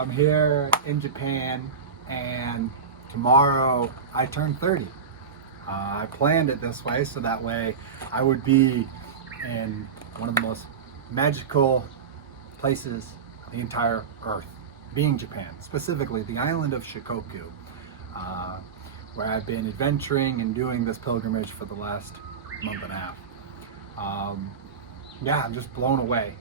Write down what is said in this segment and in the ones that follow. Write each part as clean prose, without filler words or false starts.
So I'm here in Japan, and tomorrow I turn 30. I planned it this way so that way I would be in one of the most magical places on the entire earth, being Japan, specifically the island of Shikoku, where I've been adventuring and doing this pilgrimage for the last month and a half. Yeah, I'm just blown away,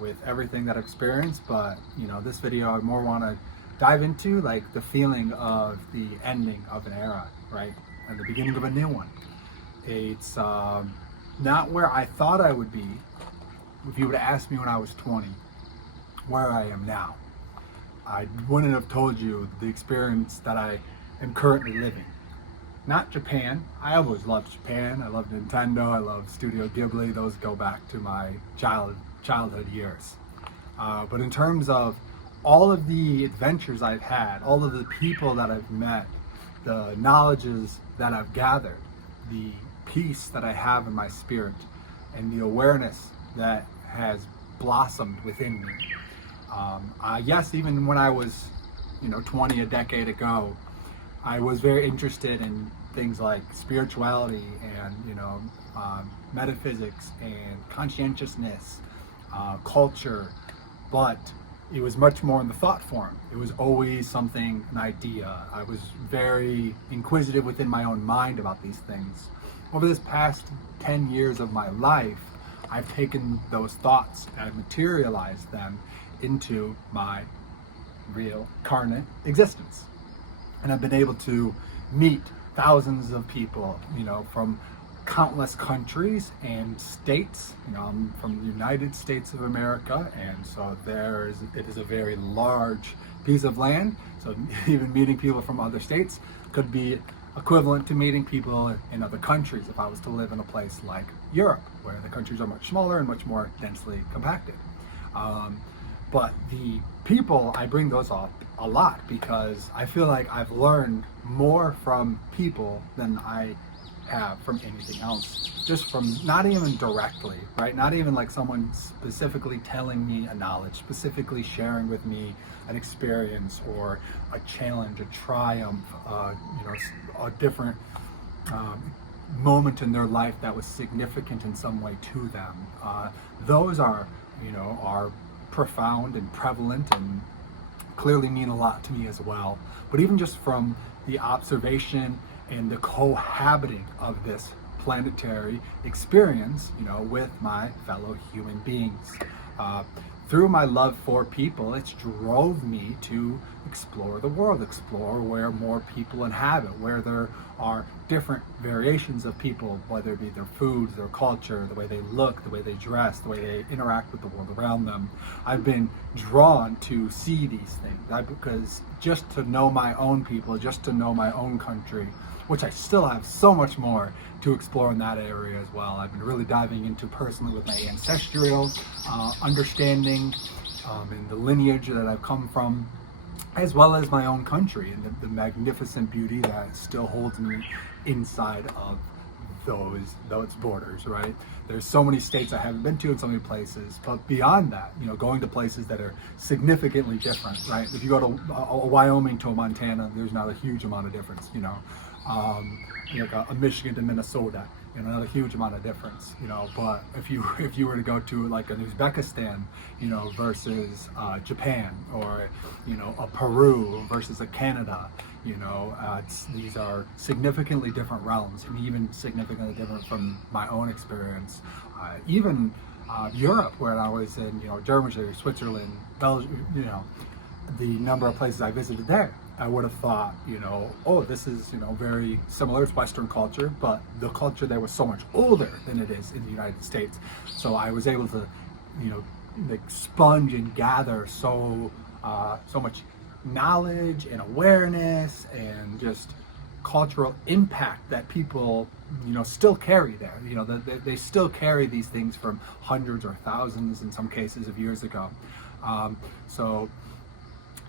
with everything that I've experienced, but, this video I more want to dive into like the feeling of the ending of an era, right? And the beginning of a new one. It's not where I thought I would be if you would have asked me when I was 20 where I am now. I wouldn't have told you the experience that I am currently living. Not Japan. I always loved Japan. I loved Nintendo. I love Studio Ghibli. Those go back to my childhood years. But in terms of all of the adventures I've had, all of the people that I've met, the knowledges that I've gathered, the peace that I have in my spirit, and the awareness that has blossomed within me. Yes, even when I was, 20, a decade ago, I was very interested in things like spirituality and, metaphysics and conscientiousness, culture, but it was much more in the thought form. It was always something, an idea. I was very inquisitive within my own mind about these things. Over this past 10 years of my life, I've taken those thoughts and I've materialized them into my real carnate existence. And I've been able to meet thousands of people, from countless countries and states. I'm from the United States of America, and so it is a very large piece of land. So even meeting people from other states could be equivalent to meeting people in other countries if I was to live in a place like Europe, where the countries are much smaller and much more densely compacted. But the people, I bring those up a lot because I feel like I've learned more from people than I have from anything else. Just from, not even directly, right? Not even like someone specifically telling me a knowledge, specifically sharing with me an experience or a challenge, a triumph, a different moment in their life that was significant in some way to them. Those are profound and prevalent and clearly mean a lot to me as well. But even just from the observation and the cohabiting of this planetary experience, with my fellow human beings. Through my love for people, it's drove me to explore the world, explore where more people inhabit, where there are different variations of people, whether it be their foods, their culture, the way they look, the way they dress, the way they interact with the world around them. I've been drawn to see these things because just to know my own people, just to know my own country, which I still have so much more to explore in that area as well. I've been really diving into personally with my ancestral understanding and the lineage that I've come from, as well as my own country and the magnificent beauty that still holds me inside of those borders, right? There's so many states I haven't been to and so many places, but beyond that, going to places that are significantly different, right? If you go to Wyoming to a Montana, there's not a huge amount of difference, like a Michigan to Minnesota, not a huge amount of difference, but if you were to go to like an Uzbekistan, versus Japan, or, a Peru versus a Canada, these are significantly different realms, and even significantly different from my own experience. Even Europe, where I was in, Germany, Switzerland, Belgium, the number of places I visited there, I would have thought, oh, this is, very similar. It's Western culture, but the culture there was so much older than it is in the United States. So I was able to, like sponge and gather so much knowledge and awareness and just cultural impact that people, still carry there. They still carry these things from hundreds or thousands in some cases of years ago. So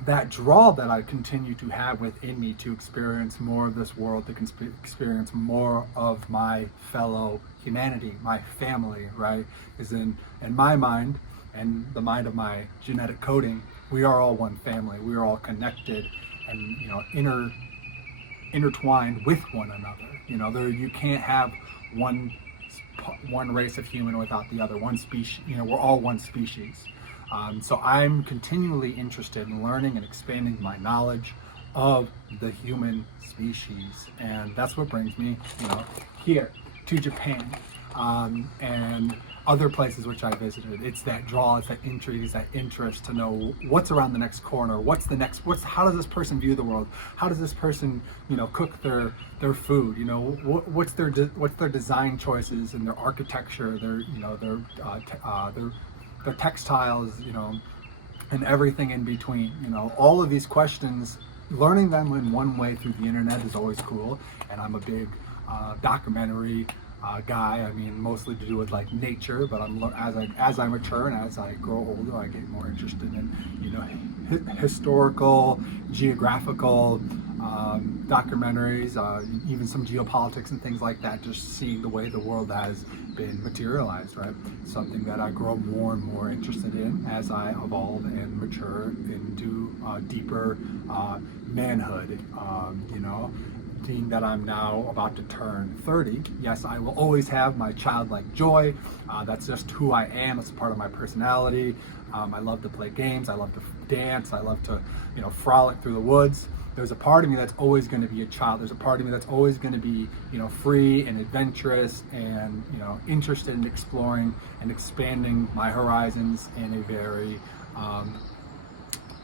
that draw that I continue to have within me to experience more of this world, to experience more of my fellow humanity, my family, right, is in my mind and the mind of my genetic coding, we are all one family. We are all connected and, you know, intertwined with one another. You know, you can't have one race of human without the other, one species. You know, we're all one species. So I'm continually interested in learning and expanding my knowledge of the human species, and that's what brings me, you know, here to Japan, and other places which I visited. It's that draw, it's that intrigue, it's that interest to know what's around the next corner, how does this person view the world, how does this person, you know, cook their food, you know, what's their design choices and their architecture, their textiles, you know, and everything in between. You know, all of these questions, learning them in one way through the internet is always cool. And I'm a big documentary guy. I mean, mostly to do with like nature, but as I mature and as I grow older, I get more interested in, you know, historical, geographical documentaries, even some geopolitics and things like that, just seeing the way the world has been materialized, right? Something that I grow more and more interested in as I evolve and mature into deeper manhood, you know. Being that I'm now about to turn 30, yes, I will always have my childlike joy. That's just who I am. It's a part of my personality. I love to play games. I love to dance. I love to, you know, frolic through the woods. There's a part of me that's always going to be a child. There's a part of me that's always going to be, you know, free and adventurous and, you know, interested in exploring and expanding my horizons in a very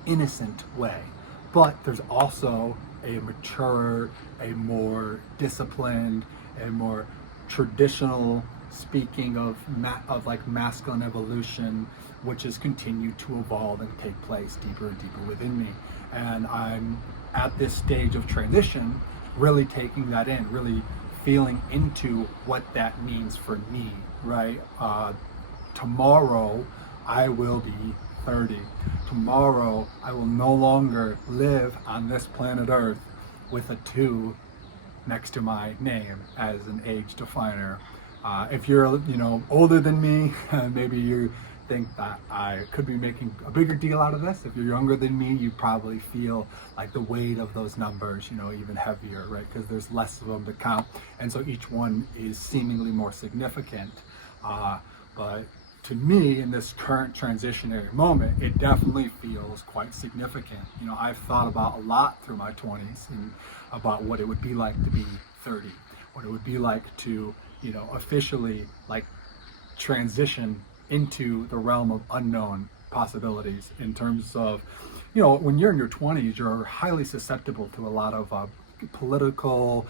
innocent way. But there's also a mature, a more disciplined, a more traditional speaking of like masculine evolution, which has continued to evolve and take place deeper and deeper within me. And I'm at this stage of transition, really taking that in, really feeling into what that means for me, right? Tomorrow I will be 30. Tomorrow I will no longer live on this planet Earth with a 2 next to my name as an age definer. If you're, you know, older than me, maybe you think that I could be making a bigger deal out of this. If you're younger than me, you probably feel like the weight of those numbers, you know, even heavier, right? Because there's less of them to count, and so each one is seemingly more significant. But to me, in this current transitionary moment, it definitely feels quite significant. You know, I've thought about a lot through my 20s and about what it would be like to be 30, what it would be like to, you know, officially like transition into the realm of unknown possibilities in terms of, you know, when you're in your 20s, you're highly susceptible to a lot of political,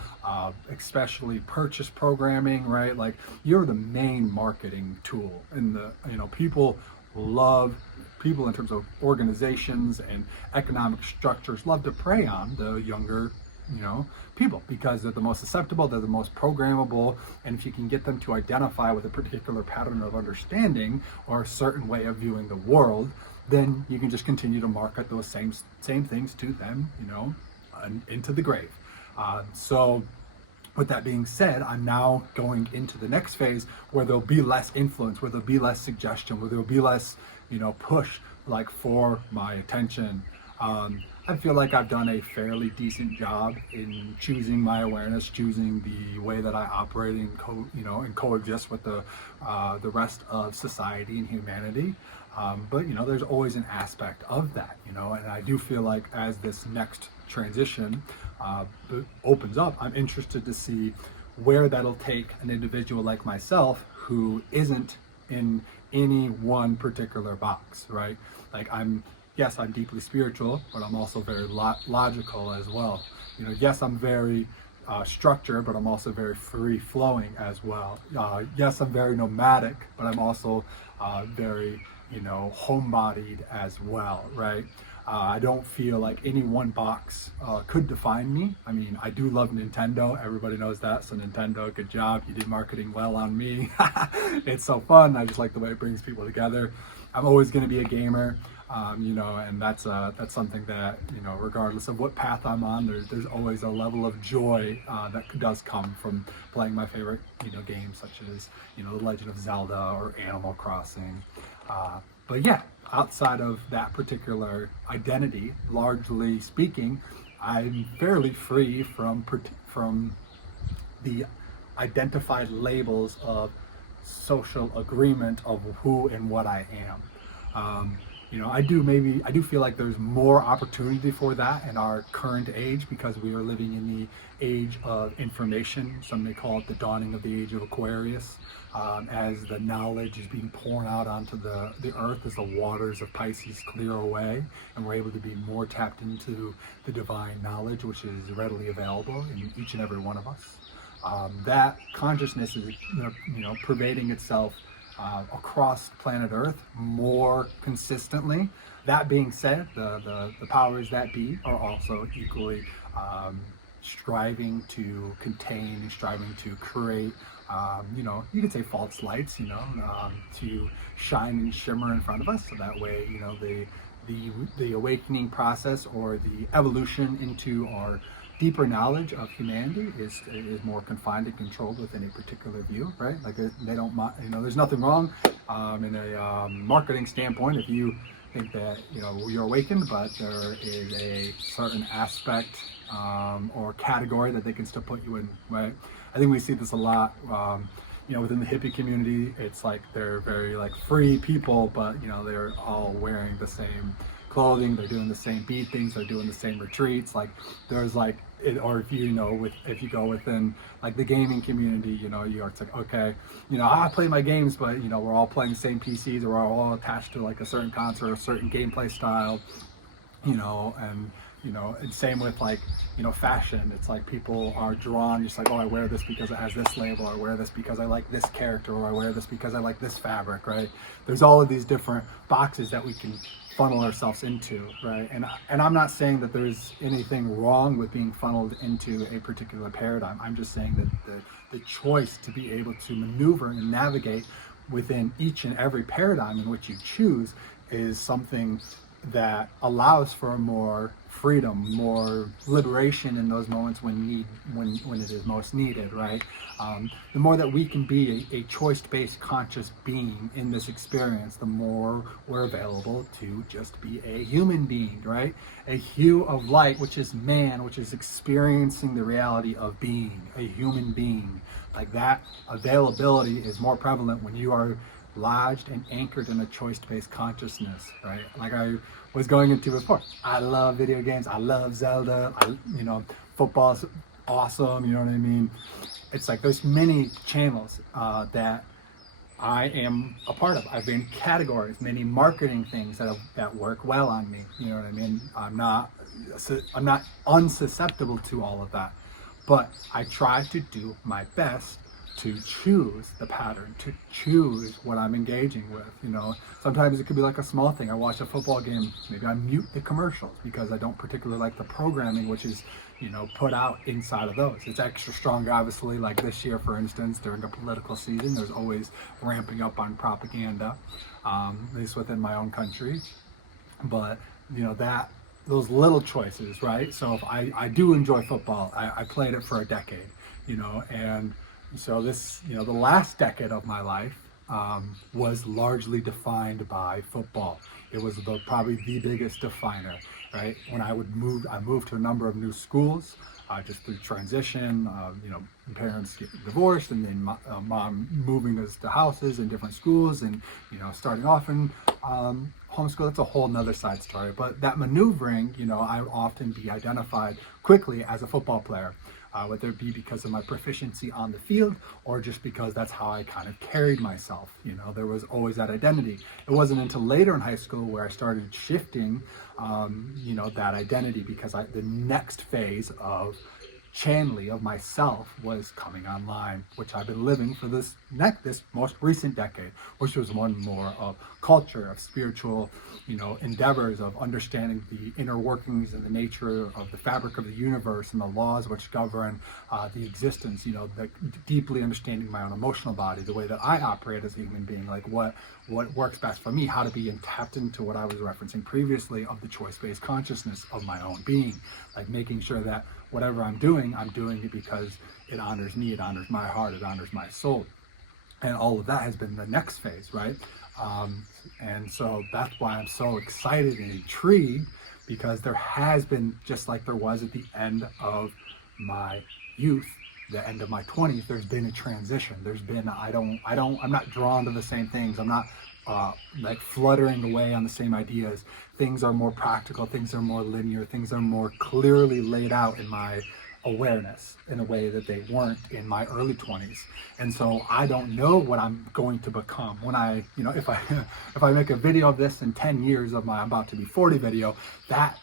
especially purchase programming, right? Like, you're the main marketing tool, and you know, people in terms of organizations and economic structures love to prey on the younger, you know, people, because they're the most susceptible, they're the most programmable, and if you can get them to identify with a particular pattern of understanding or a certain way of viewing the world, then you can just continue to market those same things to them, you know, into the grave. So with that being said, I'm now going into the next phase where there'll be less influence, where there'll be less suggestion, where there'll be less, you know, push like for my attention. I feel like I've done a fairly decent job in choosing my awareness, choosing the way that I operate and coexist with the rest of society and humanity. But, you know, there's always an aspect of that, you know, and I do feel like as this next transition opens up, I'm interested to see where that'll take an individual like myself who isn't in any one particular box, right? Like, yes, I'm deeply spiritual, but I'm also very logical as well. You know, yes, I'm very structured, but I'm also very free-flowing as well. Yes, I'm very nomadic, but I'm also very, you know, homebodied as well, right? I don't feel like any one box could define me. I mean, I do love Nintendo. Everybody knows that. So Nintendo, good job. You did marketing well on me. It's so fun. I just like the way it brings people together. I'm always going to be a gamer, you know, and that's something that, you know, regardless of what path I'm on, there's always a level of joy that does come from playing my favorite, you know, games such as, you know, The Legend of Zelda or Animal Crossing. But yeah, outside of that particular identity, largely speaking, I'm fairly free from the identified labels of social agreement of who and what I am. I do feel like there's more opportunity for that in our current age because we are living in the age of information. Some may call it the dawning of the age of Aquarius, as the knowledge is being poured out onto the earth as the waters of Pisces clear away, and we're able to be more tapped into the divine knowledge, which is readily available in each and every one of us. That consciousness is, pervading itself across planet Earth more consistently. That being said, the powers that be are also equally striving to contain and striving to create, you could say false lights, to shine and shimmer in front of us. So that way, the awakening process or the evolution into our deeper knowledge of humanity is more confined and controlled within a particular view, right? Like they don't, there's nothing wrong in a marketing standpoint if you think that you're awakened, but there is a certain aspect or category that they can still put you in, right? I think we see this a lot. Within the hippie community, it's like they're very like free people, but they're all wearing the same clothing, they're doing the same bead things, they're doing the same retreats. Like there's like it, or if if you go within like the gaming community, it's like, okay, I play my games, but we're all playing the same PCs, or we're all attached to like a certain console or a certain gameplay style, and same with like, fashion. It's like people are drawn just like, oh, I wear this because it has this label, or I wear this because I like this character, or I wear this because I like this fabric, right? There's all of these different boxes that we can funnel ourselves into, right? And I'm not saying that there's anything wrong with being funneled into a particular paradigm. I'm just saying that the choice to be able to maneuver and navigate within each and every paradigm in which you choose is something that allows for more freedom, more liberation in those moments when it is most needed, right? The more that we can be a choice-based conscious being in this experience, the more we're available to just be a human being, right? A hue of light, which is man, which is experiencing the reality of being a human being. Like that availability is more prevalent when you are lodged and anchored in a choice-based consciousness, right? Like I was going into before, I love video games, I love Zelda, football's awesome, you know what I mean? It's like there's many channels that I am a part of. I've been categories, many marketing things that work well on me, you know what I mean? I'm not unsusceptible to all of that, but I try to do my best to choose the pattern, to choose what I'm engaging with. Sometimes it could be like a small thing. I watch a football game, maybe I mute the commercials because I don't particularly like the programming which is put out inside of those. It's extra strong, obviously, like this year, for instance, during a political season, there's always ramping up on propaganda, at least within my own country. But those little choices, right? So if I do enjoy football, I played it for a decade, and so this, the last decade of my life was largely defined by football. It was probably the biggest definer, right? When I moved to a number of new schools, just through transition, parents getting divorced, and then mom moving us to houses in different schools, and starting off in homeschool. That's a whole nother side story. But that maneuvering, I would often be identified quickly as a football player. Whether it be because of my proficiency on the field or just because that's how I kind of carried myself. There was always that identity. It wasn't until later in high school where I started shifting, that identity, because the next phase of channeling of myself was coming online, which I've been living for this most recent decade, which was one more of culture, of spiritual, endeavors, of understanding the inner workings and the nature of the fabric of the universe and the laws which govern the existence, deeply understanding my own emotional body, the way that I operate as a human being, like what works best for me, how to be tapped into what I was referencing previously of the choice-based consciousness of my own being, like making sure that whatever I'm doing it because it honors me, it honors my heart, it honors my soul. And all of that has been the next phase, right? And so that's why I'm so excited and intrigued, because there has been, just like there was at the end of my youth, the end of my 20s, there's been a transition. There's been, I'm not drawn to the same things. I'm not like fluttering away on the same ideas. Things are more practical, things are more linear, things are more clearly laid out in my awareness in a way that they weren't in my early 20s. And so I don't know what I'm going to become when I, if I if I make a video of this in 10 years of my I'm about to be 40 video, that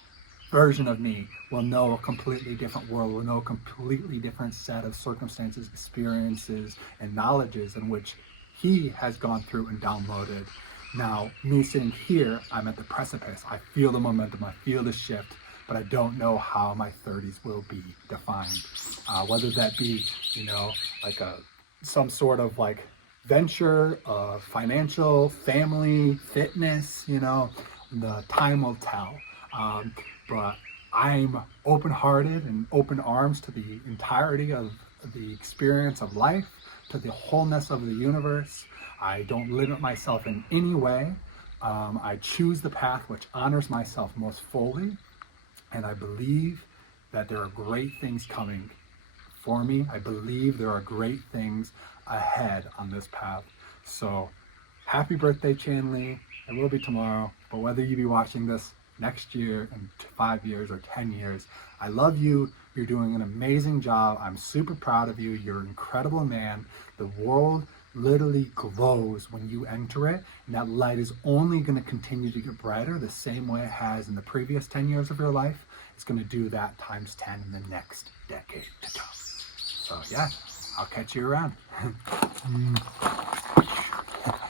version of me will know a completely different world, will know a completely different set of circumstances, experiences, and knowledges in which he has gone through and downloaded. Now, me sitting here, I'm at the precipice. I feel the momentum, I feel the shift, but I don't know how my 30s will be defined. Whether that be, like some sort of like venture, financial, family, fitness, the time will tell. But I'm open-hearted and open arms to the entirety of the experience of life, to the wholeness of the universe. I don't limit myself in any way. I choose the path which honors myself most fully. And I believe that there are great things coming for me. I believe there are great things ahead on this path. So happy birthday, Chan Lee. It will be tomorrow, but whether you be watching this next year, in 5 years or 10 years, I love you. You're doing an amazing job. I'm super proud of you. You're an incredible man. The world literally glows when you enter it, and that light is only going to continue to get brighter the same way it has in the previous 10 years of your life. It's going to do that times 10 in the next decade to come. So yeah, I'll catch you around.